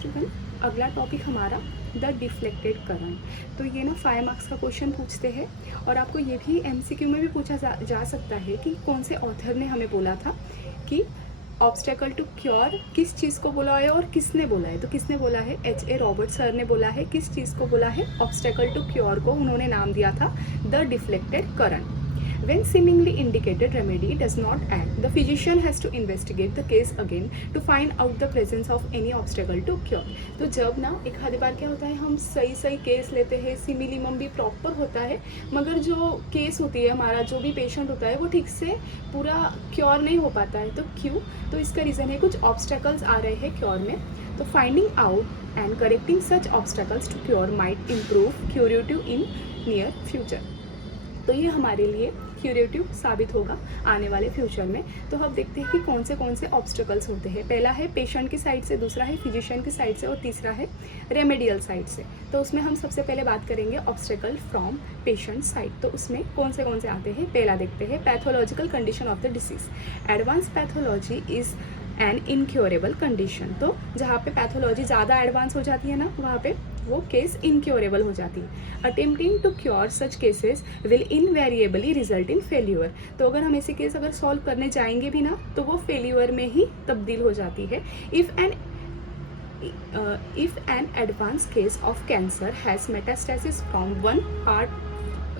Everyone, अगला topic हमारा the deflected current. तो ये ना 5 मार्क्स का क्वेश्चन पूछते हैं और आपको ये भी एमसीक्यू में भी पूछा जा सकता है कि कौन से ऑथर ने हमें बोला था कि ऑब्स्टेकल टू क्योर किस चीज़ को बोला है और किसने बोला है। तो किसने बोला है? H.A. रॉबर्ट सर ने बोला है। किस चीज़ को बोला है? ऑब्स्टेकल टू क्योर को उन्होंने नाम दिया था the deflected current. When seemingly indicated remedy does not act, the physician has to investigate the case again to find out the presence of any obstacle to cure. तो जब ना एक आधी बार क्या होता है, हम सही केस लेते हैं, सिमिलिमम भी प्रॉपर होता है, मगर जो केस होती है हमारा, जो भी पेशेंट होता है वो ठीक से पूरा क्योर नहीं हो पाता है। तो क्यों? तो इसका रीज़न है कुछ ऑब्स्टेकल्स आ रहे हैं क्योर में। तो finding out and correcting such obstacles to cure might improve curative in near future. तो ये हमारे लिए क्यूरेटिव साबित होगा आने वाले फ्यूचर में। तो अब देखते हैं कि कौन से ऑब्स्टेकल्स होते हैं। पहला है पेशेंट की साइड से, दूसरा है फिजिशियन की साइड से और तीसरा है रेमेडियल साइड से। तो उसमें हम सबसे पहले बात करेंगे ऑब्स्टेकल फ्रॉम पेशेंट साइड। तो उसमें कौन से आते हैं, पहला देखते हैं pathological condition of the disease. Advance pathology is an incurable condition. तो जहाँ पे पैथोलॉजी ज़्यादा एडवांस हो जाती है ना, वहाँ पे वो केस इनक्योरेबल हो जाती है। Attempting to cure such cases will invariably result in failure. तो अगर हम ऐसे केस अगर सॉल्व करने जाएंगे भी ना, तो वो फेल्यूर में ही तब्दील हो जाती है। if an advanced case of cancer has metastasis from one part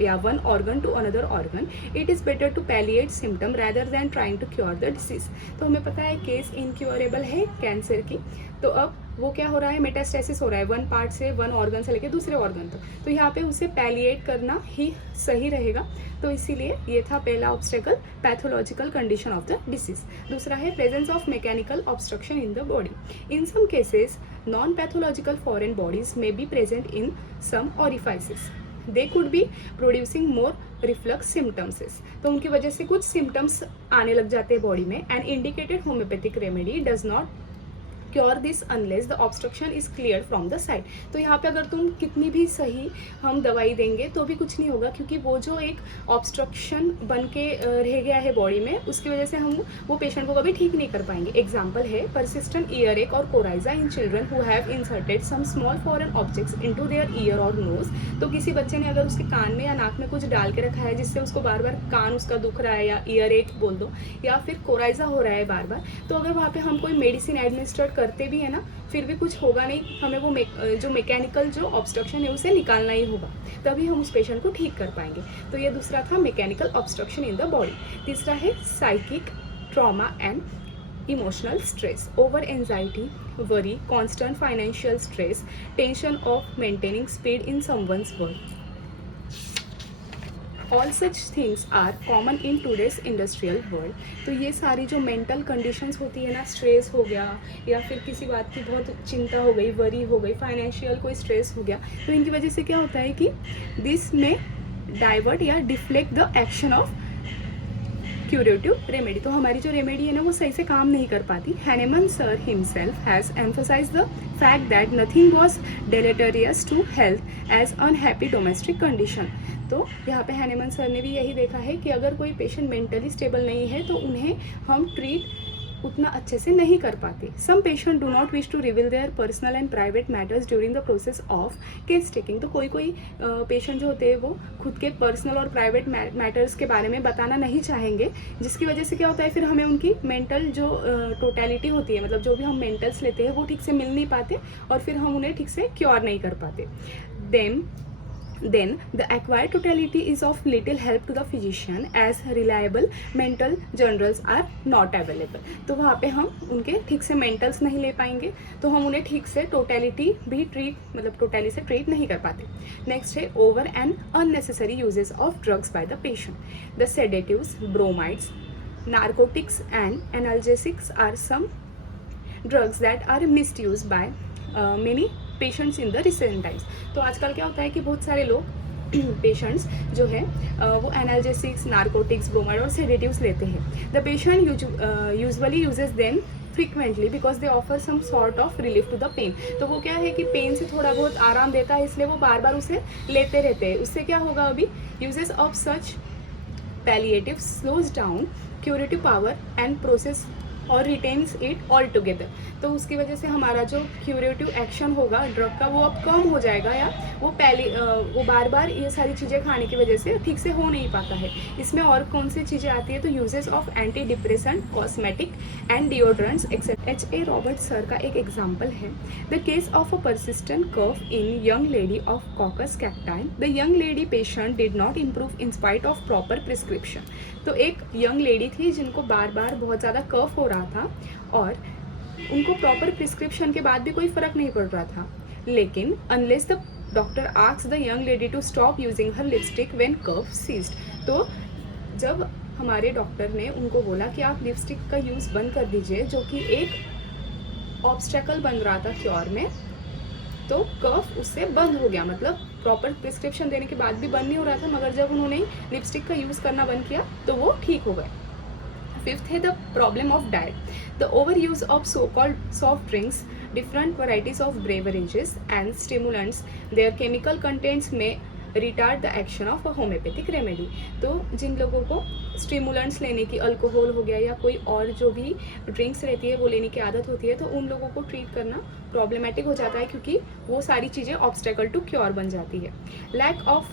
या one organ to another organ, it is better to palliate symptom rather than trying to cure the disease। तो हमें पता है केस इनक्योरेबल है cancer की। तो अब वो क्या हो रहा है, मेटास्टेसिस हो रहा है वन पार्ट से, वन ऑर्गन से लेकर दूसरे ऑर्गन तक। तो यहाँ पे उसे पैलिएट करना ही सही रहेगा। तो इसीलिए ये था पहला obstacle, pathological condition of the disease. दूसरा है presence of mechanical obstruction in the body. In some cases non pathological foreign bodies may be present in some orifices. They could be producing more reflux symptoms. तो उनकी वजह से कुछ symptoms आने लग जाते हैं बॉडी में। And indicated homeopathic remedy does not cure this unless the obstruction is clear from the side. तो यहाँ पे अगर तुम कितनी भी सही हम दवाई देंगे तो भी कुछ नहीं होगा, क्योंकि वो जो एक ऑब्स्ट्रक्शन बन के रह गया है बॉडी में, उसकी वजह से हम वो पेशेंट को कभी ठीक नहीं कर पाएंगे। एग्जाम्पल है परसिस्टेंट ईयर एक और coryza in children who have inserted some small foreign objects into their ear और नोज। तो किसी बच्चे ने अगर उसके कान में या नाक में कुछ डाल के रखा है जिससे उसको बार बार कान उसका दुख रहा है, या ईयर एक बोल दो, या फिर कोराइजा हो रहा है बार बार, तो अगर वहाँ पे हम कोई मेडिसिन एडमिनिस्ट्रेट करते भी है ना, फिर भी कुछ होगा नहीं। हमें वो जो मैकेनिकल जो ऑब्स्ट्रक्शन है उसे निकालना ही होगा, तभी हम उस पेशेंट को ठीक कर पाएंगे। तो ये दूसरा था mechanical obstruction in the body. तीसरा है psychic trauma and emotional stress, over anxiety, worry, constant financial stress, tension of maintaining speed in someone's work. All such things are common in today's industrial world. तो ये सारी जो mental conditions होती है ना, stress हो गया या फिर किसी बात की बहुत चिंता हो गई, वरी हो गई, फाइनेंशियल कोई स्ट्रेस हो गया, तो इनकी वजह से क्या होता है कि दिस में डाइवर्ट या deflect the action of curative remedy. तो हमारी जो रेमेडी है ना वो सही से काम नहीं कर पाती। Hahnemann sir himself has emphasised the fact that nothing was deleterious to health as unhappy domestic condition. तो यहाँ पे हैनेमन सर ने भी यही देखा है कि अगर कोई पेशेंट मेंटली स्टेबल नहीं है तो उन्हें हम ट्रीट उतना अच्छे से नहीं कर पाते। Some patient do not wish to reveal their personal and private matters during the process of case taking. तो कोई पेशेंट जो होते हैं वो खुद के पर्सनल और प्राइवेट मैटर्स के बारे में बताना नहीं चाहेंगे, जिसकी वजह से क्या होता है, फिर हमें उनकी मेंटल जो टोटलिटी होती है, मतलब जो भी हम मेंटल्स लेते हैं वो ठीक से मिल नहीं पाते और फिर हम उन्हें ठीक से क्योर नहीं कर पाते। Then the acquired totality is of little help to the physician as reliable mental journals are not available। तो वहाँ पे हम उनके ठीक से मेंटल्स नहीं ले पाएंगे, तो हम उन्हें ठीक से टोटलिटी भी टोटली से ट्रीट नहीं कर पाते। नेक्स्ट है over and unnecessary uses of drugs by the patient. The sedatives, bromides, narcotics and analgesics are some drugs that are misused by many patients in the recent times. तो आजकल क्या होता है कि बहुत सारे लोग पेशेंट्स जो है वो एनाल्जेसिक्स, नार्कोटिक्स, ब्रोमाइड और सेडेटिव्स लेते हैं। The patient usually uses them frequently because they offer some sort of relief to the pain. तो वो क्या है कि पेन से थोड़ा बहुत आराम देता है, इसलिए वो बार बार उसे लेते रहते हैं। उससे क्या होगा, अभी uses of such palliative slows down curative power and process और रिटेन्स इट ऑल टुगेदर। तो उसकी वजह से हमारा जो क्यूरेटिव एक्शन होगा ड्रग का वो अब कम हो जाएगा, या वो वो बार बार ये सारी चीज़ें खाने की वजह से ठीक से हो नहीं पाता है। इसमें और कौन सी चीज़ें आती है, तो uses of anti depressant, cosmetic and deodorants etcetera. H.A. Robert sir का एक एग्जाम्पल है, the case of a persistent cough in young lady of coccus cacti, the young lady patient did not improve in spite of proper prescription. तो एक young lady थी जिनको बार बार बहुत ज़्यादा कफ हो रहा था और उनको प्रॉपर प्रिस्क्रिप्शन के बाद भी कोई फ़र्क नहीं पड़ रहा था, लेकिन unless the doctor asked the young lady to stop using her lipstick when cough ceased. तो जब हमारे डॉक्टर ने उनको बोला कि आप लिपस्टिक का यूज़ बंद कर दीजिए, जो कि एक ऑब्स्टेकल बन रहा था क्योर में, तो कफ उससे बंद हो गया। मतलब प्रॉपर प्रिस्क्रिप्शन देने के बाद भी बंद नहीं हो रहा था, मगर जब उन्होंने लिपस्टिक का यूज़ करना बंद किया तो वो ठीक हो गए। फिफ्थ है the problem of diet, the over use of so called soft drinks, different varieties of beverages and stimulants, their chemical contents may retard the action of a homeopathic remedy. तो जिन लोगों को स्टिमुलेंट्स लेने की, alcohol हो गया या कोई और जो भी ड्रिंक्स रहती है वो लेने की आदत होती है, तो उन लोगों को ट्रीट करना प्रॉब्लमेटिक हो जाता है, क्योंकि वो सारी चीज़ें ऑब्स्टेकल टू क्योर बन जाती है। लैक ऑफ,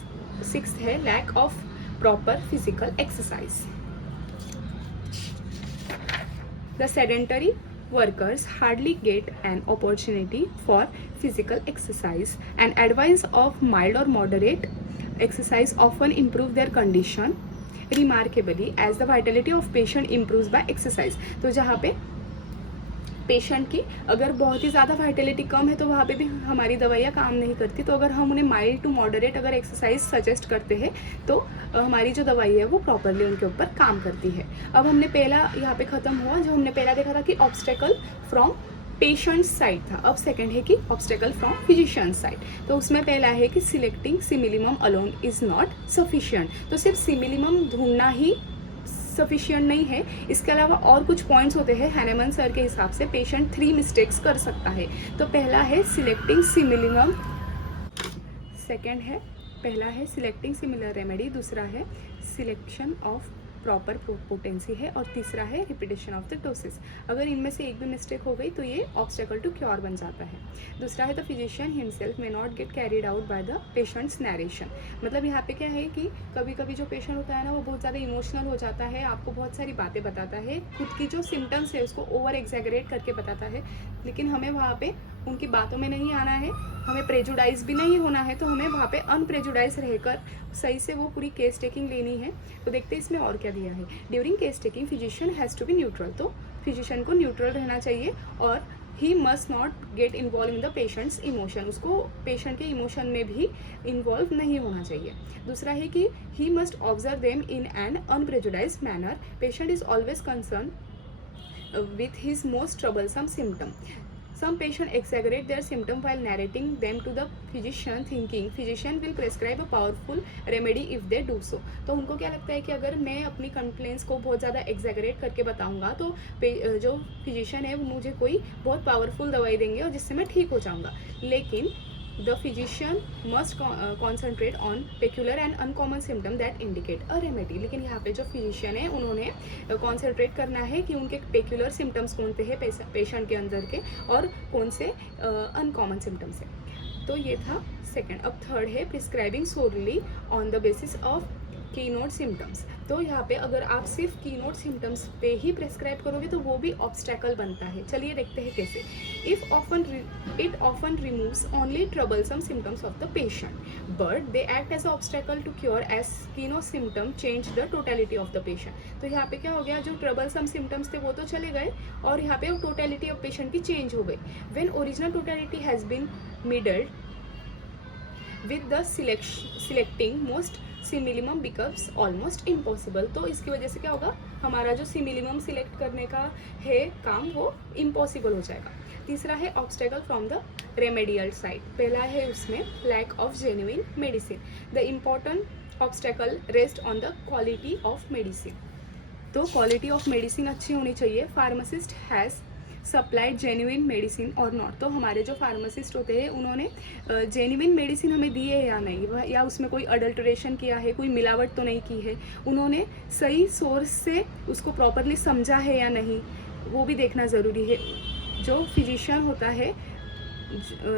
सिक्स्थ है lack of proper physical exercise. The sedentary workers hardly get an opportunity for physical exercise, and advice of mild or moderate exercise often improve their condition remarkably as the vitality of patient improves by exercise। तो जहाँ पे patient की अगर बहुत ही ज़्यादा Vitality कम है तो वहाँ पे भी हमारी दवाइयाँ काम नहीं करती। तो अगर हम उन्हें माइल्ड टू मॉडरेट अगर एक्सरसाइज सजेस्ट करते हैं तो हमारी जो दवाई है वो प्रॉपरली उनके ऊपर काम करती है। अब हमने पहला यहाँ पे ख़त्म हुआ, जो हमने पहला देखा था कि ऑब्स्टेकल फ्रॉम पेशेंट साइड था। अब सेकंड है कि ऑब्स्टेकल फ्रॉम फिजिशियन साइड। तो उसमें पहला है कि selecting similimum alone is not sufficient. तो सिर्फ सिमिलिमम ढूंढना ही सफिशिएंट नहीं है, इसके अलावा और कुछ पॉइंट्स होते हैं। हैनेमन सर के हिसाब से पेशेंट 3 मिस्टेक्स कर सकता है। तो पहला है सिलेक्टिंग सिमिलिमम, सेकंड है पहला है सिलेक्टिंग सिमिलर रेमेडी, दूसरा है सिलेक्शन ऑफ प्रॉपर पोटेंसी है, और तीसरा है रिपीटेशन ऑफ द डोसेस। अगर इनमें से एक भी मिस्टेक हो गई तो ये ऑब्स्टेकल टू क्योर बन जाता है। दूसरा है the physician himself may not get carried out by the patients narration. मतलब यहाँ पे क्या है कि कभी कभी जो पेशेंट होता है ना वो बहुत ज़्यादा इमोशनल हो जाता है, आपको बहुत सारी बातें बताता है, खुद की जो सिम्टम्स है उसको ओवर एग्जैगरेट करके बताता है, लेकिन हमें वहाँ पे उनकी बातों में नहीं आना है, हमें प्रेजुडाइज भी नहीं होना है। तो हमें वहाँ पे अनप्रेजुडाइज रहकर सही से वो पूरी केस टेकिंग लेनी है। तो देखते हैं इसमें और क्या दिया है। During case taking physician has to be neutral. तो फिजिशियन को न्यूट्रल रहना चाहिए और he must not get involve in the patient's emotion. उसको पेशेंट के इमोशन में भी इन्वॉल्व नहीं होना चाहिए। दूसरा है कि he must observe them in an unprejudiced manner. Patient is always concern with his most troublesome symptom. Some patients exaggerate their symptom while narrating them to the physician, thinking physician will prescribe a powerful remedy if they do so. तो उनको क्या लगता है कि अगर मैं अपनी complaints को बहुत ज़्यादा एक्सैगरेट करके बताऊंगा तो जो फिजिशियन है वो मुझे कोई बहुत पावरफुल दवाई देंगे और जिससे मैं ठीक हो जाऊंगा। लेकिन the physician must concentrate on peculiar and uncommon symptom that indicate a remedy। लेकिन यहाँ पे जो फिजिशियन है उन्होंने कॉन्सेंट्रेट करना है कि उनके पेक्यूलर सिम्टम्स कौन से हैं पेशेंट के अंदर के और कौन से अनकॉमन सिम्टम्स हैं। तो ये था सेकंड। अब थर्ड है prescribing solely on the basis of keynote symptoms. तो यहाँ पे अगर आप सिर्फ कीनोट सिम्टम्स पे ही प्रेस्क्राइब करोगे तो वो भी ऑब्स्टेकल बनता है। चलिए देखते हैं कैसे। It often removes only troublesome symptoms of the patient but they act as obstacle to cure as keynote symptom change the totality of the patient. तो यहाँ पे क्या हो गया, जो ट्रबलसम सिम्टम्स थे वो तो चले गए और यहाँ पे टोटलिटी ऑफ पेशेंट की चेंज हो गई। When original totality has been muddled with the selecting most similimum becomes almost impossible. तो इसकी वजह से क्या होगा, हमारा जो सिमिलिमम सिलेक्ट करने का है काम वो इम्पॉसिबल हो जाएगा। तीसरा है obstacle from the remedial side. पहला है उसमें lack of genuine medicine. The important obstacle rest on the quality of medicine. तो क्वालिटी ऑफ मेडिसिन अच्छी होनी चाहिए। Pharmacist has supplied genuine medicine और नॉट। तो हमारे जो फार्मासिस्ट होते हैं उन्होंने जेन्युइन मेडिसिन हमें दी है या नहीं, या उसमें कोई अडल्ट्रेशन किया है, कोई मिलावट तो नहीं की है, उन्होंने सही सोर्स से उसको प्रॉपरली समझा है या नहीं, वो भी देखना ज़रूरी है। जो फिजिशियन होता है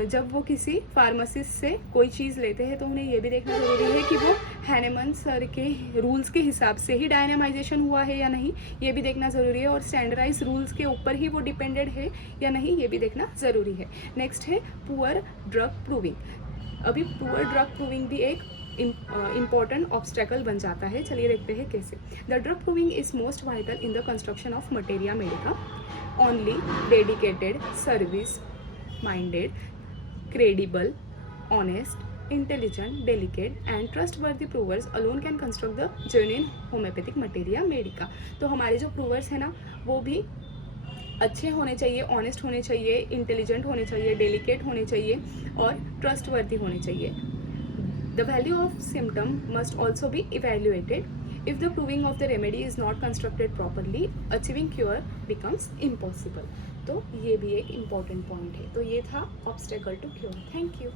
जब वो किसी फार्मासिस्ट से कोई चीज़ लेते हैं तो उन्हें ये भी देखना ज़रूरी है कि वो हैनेमन सर के रूल्स के हिसाब से ही डायनामाइजेशन हुआ है या नहीं, ये भी देखना ज़रूरी है। और स्टैंडर्डाइज रूल्स के ऊपर ही वो डिपेंडेड है या नहीं, ये भी देखना ज़रूरी है। नेक्स्ट है पुअर ड्रग प्रूविंग। अभी पुअर ड्रग प्रूविंग भी एक इम्पॉर्टेंट ऑब्स्टेकल बन जाता है। चलिए देखते हैं कैसे। The drug proving is most vital in the construction of materia Medica. Only dedicated service minded, credible, honest, intelligent, delicate and trustworthy provers alone can construct the genuine homeopathic materia medica। तो हमारे जो प्रूवर्स हैं ना वो भी अच्छे होने चाहिए, ऑनेस्ट होने चाहिए, इंटेलिजेंट होने चाहिए, डेलिकेट होने चाहिए और ट्रस्टवर्दी होने चाहिए। The value of symptom must also be evaluated. If the proving of the remedy is not constructed properly, achieving cure becomes impossible। तो ये भी एक इम्पॉर्टेंट पॉइंट है। तो ये था obstacle to cure. Thank you.